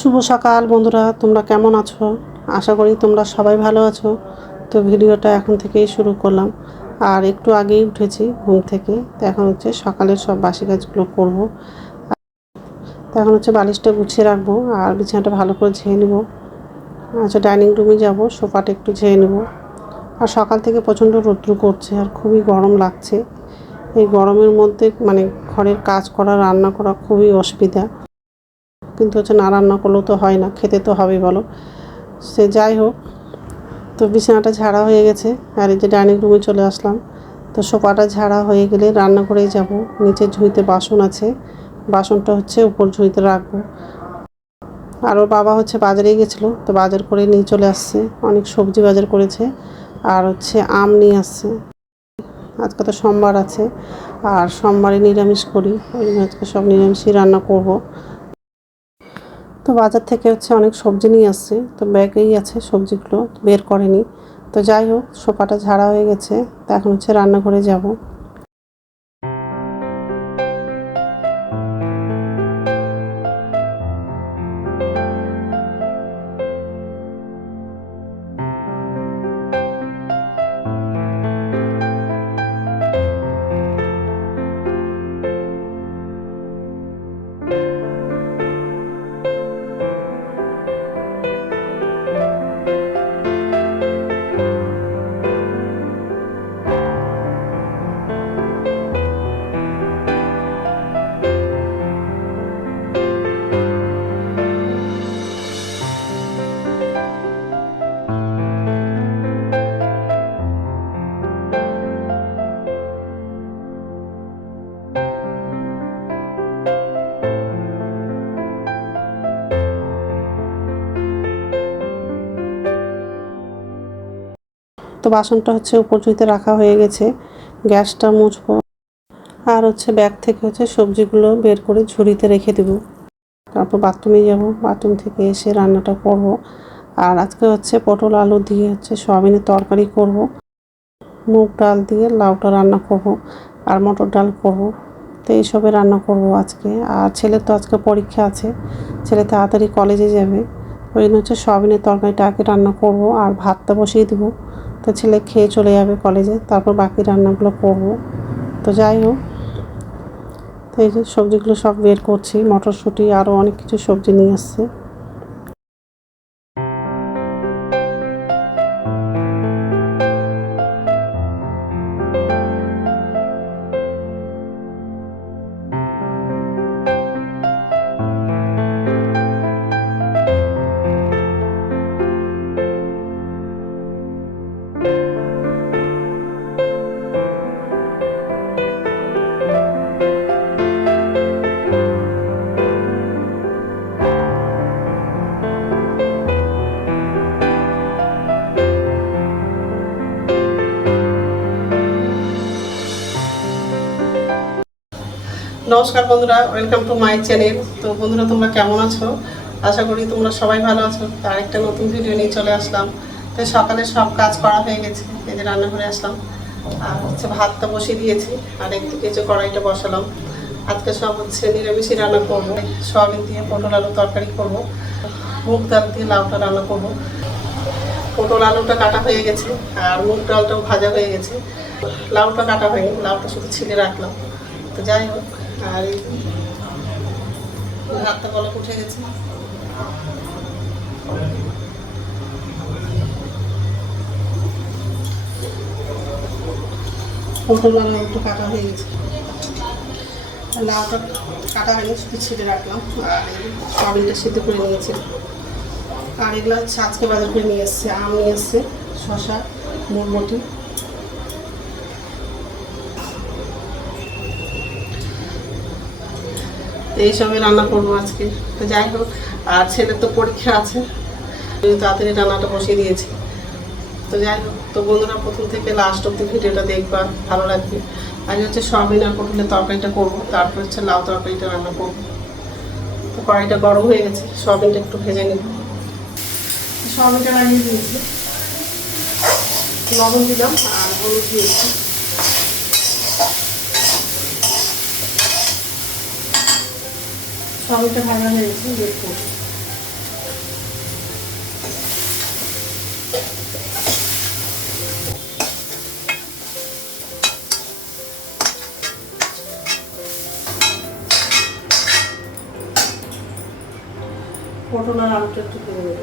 শুভ সকাল বন্ধুরা, তোমরা কেমন আছো? আশা করি তোমরা সবাই ভালো আছো। তো ভিডিওটা এখন থেকেই শুরু করলাম। আর একটু আগেই উঠেছি ঘুম থেকে। তো এখন হচ্ছে সকালের সব বাসি কাজগুলো করবো। তো এখন হচ্ছে বালিশটা গুছিয়ে রাখবো আর বিছানাটা ভালো করে ঝেড়ে নেবো। আচ্ছা, ডাইনিং রুমে যাবো, সোফাটা একটু ঝেড়ে নেবো। আর সকাল থেকে প্রচণ্ড রৌদ্র করছে আর খুবই গরম লাগছে। এই গরমের মধ্যে মানে ঘরের কাজ করা, রান্না করা খুবই অসুবিধা। কিন্তু হচ্ছে না রান্না করলেও তো হয় না, খেতে তো হবে বলো। সে যাই হোক, তো বিছানাটা ঝাড়া হয়ে গেছে আর এই যে ডাইনিং রুমে চলে আসলাম। তো সোফাটা ঝাড়া হয়ে গেলে রান্নাঘরেই যাব। নিচে ঝুড়িতে বাসন আছে, বাসনটা হচ্ছে উপর ঝুড়িতে রাখবো। আর ওর বাবা হচ্ছে বাজারে গেছিলো, তো বাজার করে নিয়ে চলে আসছে। অনেক সবজি বাজার করেছে আর হচ্ছে আম নিয়ে আসছে। আজকে তো সোমবার আছে আর সোমবারে নিরামিষ করি, ওই জন্য আজকে সব নিরামিষই রান্না করব। তো বাজার থেকে হচ্ছে অনেক সবজি নিয়ে আসছে, তো ব্যাগেই আছে সবজিগুলো, বের করেনি। তো যাই হোক, সোফাটা ঝাড়া হয়ে গেছে। তো এখন হচ্ছে রান্নাঘরে যাব। তো বাসনটা হচ্ছে উপর ঝুড়িতে রাখা হয়ে গেছে, গ্যাসটা মুছবো। আর হচ্ছে ব্যাগ থেকে হচ্ছে সবজিগুলো বের করে ঝুড়িতে রেখে দেবো। তারপর বাথরুমে যাব, বাথরুম থেকে এসে রান্নাটা করব। আর আজকে হচ্ছে পটল আলু দিয়ে হচ্ছে সয়াবিনের তরকারি করব, মুগ ডাল দিয়ে লাউটা রান্না করব আর মটর ডাল করব। তো এইসবে রান্না করব আজকে। আর ছেলের তো আজকে পরীক্ষা আছে, ছেলে তাড়াতাড়ি কলেজে যাবে, ওই জন্য হচ্ছে সয়াবিনের তরকারিটা আগে রান্না করব আর ভাতটা বসিয়ে দেবো। তো ছেলে খেয়ে চলে যাবে কলেজে, তারপর বাকি রান্নাগুলো করব। তো যাই হোক, তো এই যে সবজিগুলো সব বের করছি, মটরশুঁটি আরও অনেক কিছু সবজি নিয়ে আসছে। নমস্কার বন্ধুরা, ওয়েলকাম টু মাই চ্যানেল। তো বন্ধুরা, তোমরা কেমন আছো? আশা করি তোমরা সবাই ভালো আছো। তার একটা নতুন ভিডিও নিয়ে চলে আসলাম। তো সকালে সব কাজ করা হয়ে গেছে, এই যে রান্নাঘরে আসলাম আর হচ্ছে ভাতটা বসিয়ে দিয়েছি আর একদিকে যে কড়াইটা বসালাম। আজকে সব হচ্ছে নিরামিষই রান্না করবো। সয়াবিন দিয়ে পটল আলু তরকারি করব, মুগ ডাল দিয়ে লাউটা রান্না করব। পটল আলুটা কাটা হয়ে গেছে আর মুগ ডালটাও ভাজা হয়ে গেছে। লাউটা কাটা হয়নি, লাউটা শুধু ছিলে রাখলাম। তো যাই হোক, আর এই ভাতটা বলক উঠে গেছে। পটল আলু একটু কাটা হয়ে গেছে, লাউটা কাটা হয়নি, শুধু ছিলে রাখলাম। আর সয়াবিনটা সিদ্ধ করে নিয়েছে। আর এগুলো হচ্ছে আজকে বাজার করে নিয়ে এসছে, আম নিয়ে এসছে, শশা, বরবটি। এইসবই রান্না করবো আজকে। তো যাই হোক, আর ছেলের তো পরীক্ষা আছে, তাড়াতাড়ি রান্নাটা বসিয়ে দিয়েছি। তো যাই হোক, তো বন্ধুরা প্রথম থেকে লাস্ট অব্দি ভিডিওটা দেখবা, ভালো লাগবে। আগে হচ্ছে সয়াবিন আর পটলের তরকারিটা করবো, তারপর হচ্ছে লাউ তরকারিটা রান্না করবো। তো কড়াইটা গরম হয়ে গেছে, সয়াবিনটা একটু ভেজে নেব। সয়াবিনটা লাগিয়ে দিয়েছি, লবণ দিলাম আর হলুদ দিয়েছি। সয়াবিনটা ভাজা হয়ে গেছে, বের করবো। পটল আর আলুটা একটু ভেজে নেব।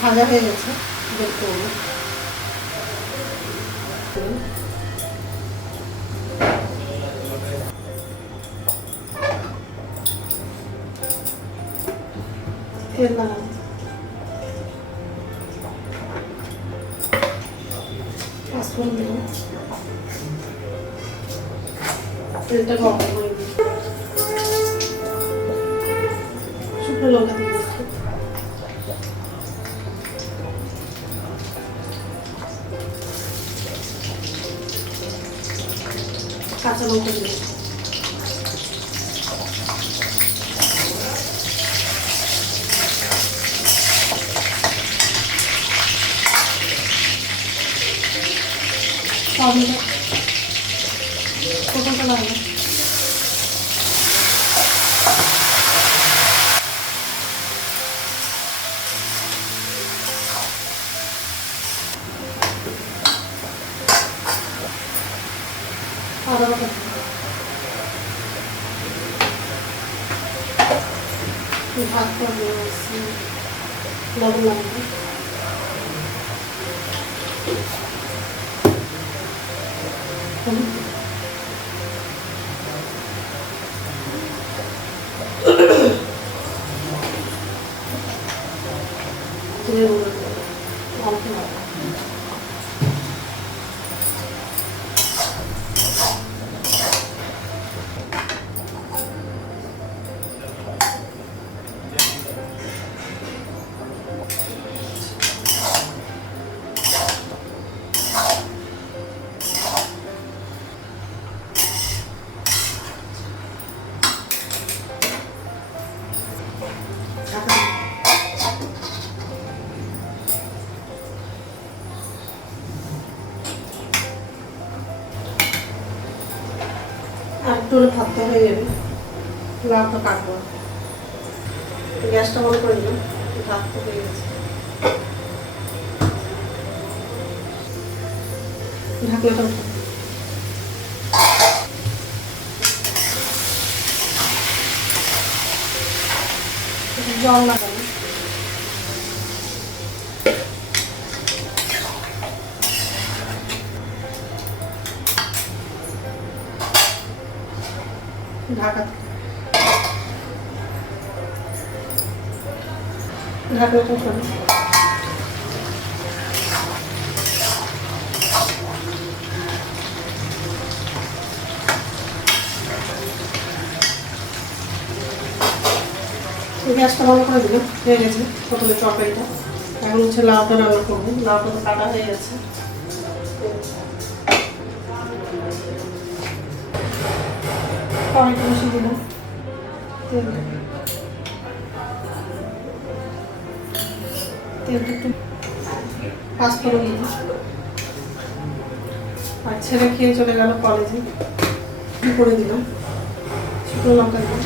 ভাজা হয়ে গেছে, দেখতে হবে। তেল লাগানো, পাঁচফোড়ন দেব, তেলটা গরম করে দিই, শুকনো লঙ্কা দিয়ে দিচ্ছি, কাঁচা লঙ্কা দিয়ে সবটা পটলটা লাগাবো। আদা বাটা, ভাত করে লবণ লাগবে, অল্প আর একটু ভাতটা হয়ে যাবে, লাউটা কাটবো। গ্যাসটা বন্ধ করে দিলাম, ভাতটা হয়ে গেছে, ঢাকনাটা উঠে জল লাগানো, ঢাকা ঢাকনাটা উঠানো, গ্যাসটা বন্ধ করে দিলাম, হয়ে গেছে পটলের তরকারিটা। এখন হচ্ছে লাউটা রান্না করবো, লাউটা তো কাটা হয়ে গেছে, কড়াইটা বসিয়ে দিলাম, তেলটা একটু পাঁচফোড়ন দিলাম, আর ছেলে খেয়ে চলে গেল কলেজে, করে দিলাম, শুকনো লঙ্কা দিলাম,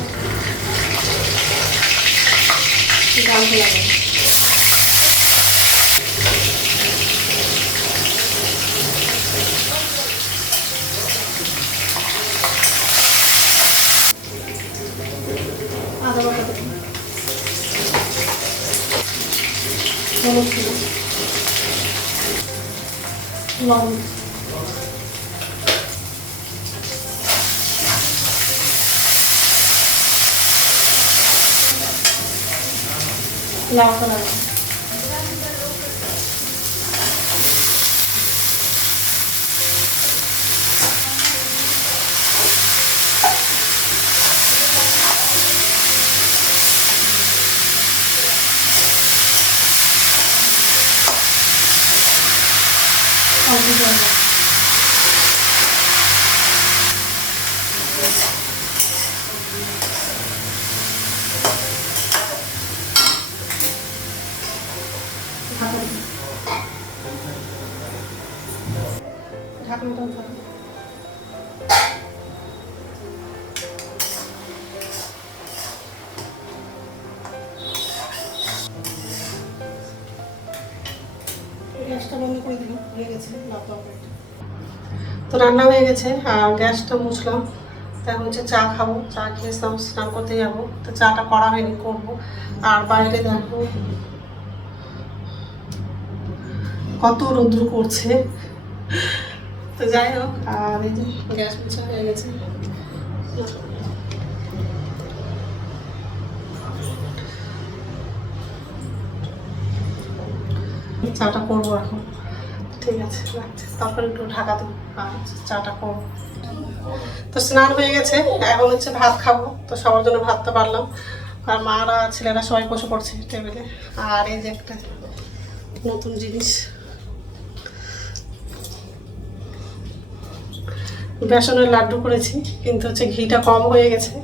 ডালটা লাগাবো, আদা বাটা দেবো, হলুদ দিলাম, লবণ, লাউটা লাগাবো, অল্প জল দেবো, ঢাকা দিই, ঢাকনাটা ধরো। গ্যাসটা বন্ধ করে দিল, হয়ে গেছে। তো রান্না হয়ে গেছে আর গ্যাসটা মুছলাম। এখন হচ্ছে চা খাবো, চা খেয়ে স্নান করতে যাবো। তো চাটা করা হয়নি, করবো। আর বাইরে দেখো কত রৌদ্র করছে। তো যাই হোক, আর এই যে গ্যাস মুছা হয়ে গেছে। চাটা করবো এখন, ঠিক আছে রাখছি। তারপরে একটু ঢাকা দেবো আর চাটা করবো। তো স্নান হয়ে গেছে, এখন হচ্ছে ভাত খাবো। তো সবার জন্য ভাতটা পারলাম। আর মারা ছেলেরা সবাই বসে পড়ছে টেবিলে। আর এই যে একটা নতুন জিনিস, বেসনের লাড্ডু করেছি, কিন্তু হচ্ছে ঘিটা কম হয়ে গেছে,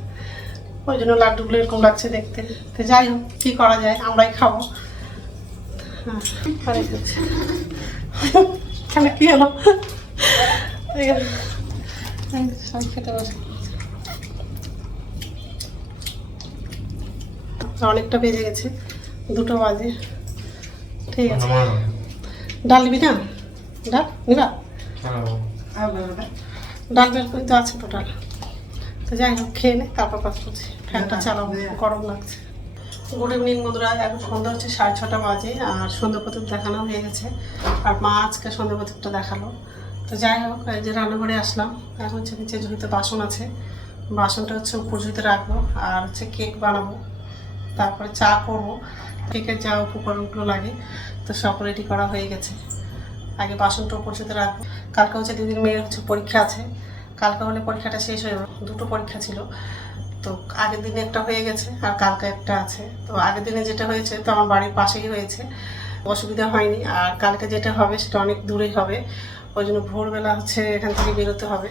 ওই জন্য লাড্ডুগুলো এরকম লাগছে দেখতে। তো যাই হোক, কী করা যায়, আমরাই খাবো। হ্যাঁ, এখানে কী হলো, খেতে বসে। অনেকটা বেজে গেছে, 2টো বাজে। ঠিক আছে, ডাল নিবি না? ডাল নিবা? ডাল বের করে তো আছে তো ডাল। তো যাই হোক, খেয়ে নে, তারপর কাজ করছি। ফ্যানটা চালাবো, গরম লাগছে। গুড ইভিনিং বন্ধুরা, এখন সন্ধ্যা হচ্ছে 6:30 বাজে। আর সন্ধ্যা প্রদীপ দেখানো হয়ে গেছে। আর মা আজকে সন্ধ্যা প্রদীপটা দেখালো। তো যাই হোক, এই যে রান্নাঘরে আসলাম। এখন হচ্ছে নিচে ঝুড়িতে বাসন আছে, বাসনটা হচ্ছে উপর ঝুড়িতে রাখবো। আর হচ্ছে কেক বানাবো, তারপরে চা করবো। কেকের যা উপকরণগুলো লাগে তো সব রেডি করা হয়ে গেছে। আগে বাসনটা উপর ঝুড়িতে রাখবো। কালকে হচ্ছে দিদির মেয়ের হচ্ছে পরীক্ষা আছে। কালকে হলে পরীক্ষাটা শেষ হয়ে যাবে, 2টো পরীক্ষা ছিল। তো আগের দিনে একটা হয়ে গেছে আর কালকে একটা আছে। তো আগের দিনে যেটা হয়েছে তো আমার বাড়ির পাশেই হয়েছে, অসুবিধা হয়নি। আর কালকে যেটা হবে সেটা অনেক দূরেই হবে, ওই জন্য ভোরবেলা হচ্ছে এখান থেকে বেরোতে হবে।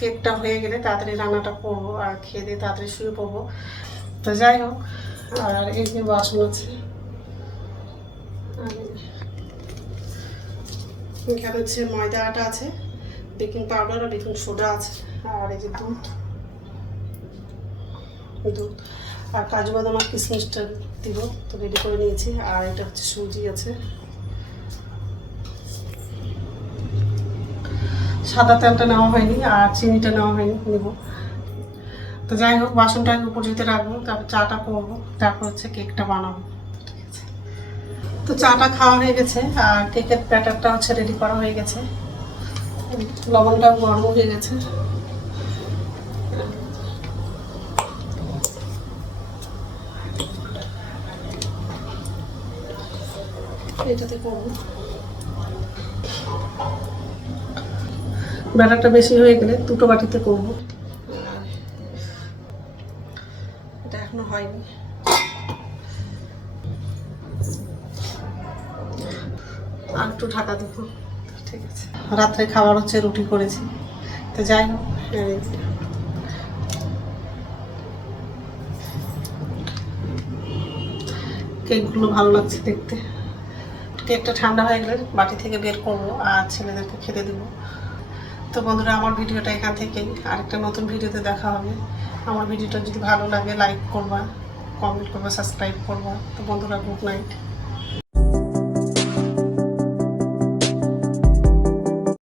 কেকটা হয়ে গেলে তাড়াতাড়ি রান্নাটা করবো আর খেয়ে দিয়ে তাড়াতাড়ি শুয়ে পড়বো। তো যাই হোক, আর এই যে বাসন আছে, এখানে হচ্ছে ময়দা আটা আছে, বেকিং পাউডার আর বেকিং সোডা আছে। আর এই যে দুধ আর কাজু বাদাম আর কিশমিশটা দিব, তো রেডি করে নিয়েছি। আর এটা হচ্ছে সুজি আছে, সাদা তেলটা নেওয়া হয়নি আর চিনিটা নেওয়া হয়নি, নেব। তো যাই হোক, বাসনটা উপর ঝুঁতে রাখবো, তারপর চাটা করবো, তারপর হচ্ছে কেকটা বানাবো। ঠিক আছে, তো চাটা খাওয়া হয়ে গেছে আর কেকের ব্যাটারটা হচ্ছে রেডি করা হয়ে গেছে। লবণটাও গরম হয়ে গেছে। এটাতে করবো। ব্যাটারটা বেশি হয়ে গেলে 2টো বাটিতে করবো। এটা এখনো হয়নি। আর একটু ঢাকা দেবো। ঠিক আছে, রাত্রে খাবার হচ্ছে রুটি করেছি। তো যাই হোক, কেকগুলো ভালো লাগছে দেখতে। কেকটা ঠান্ডা হয়ে গেলে বাটি থেকে বের করবো আর ছেলেদেরকে খেতে দেবো। তো বন্ধুরা, আমার ভিডিওটা এখান থেকেই। আরেকটা নতুন ভিডিওতে দেখা হবে। আমার ভিডিওটা যদি ভালো লাগে লাইক করবা, কমেন্ট করবা, সাবস্ক্রাইব করবা। তো বন্ধুরা, গুড নাইট।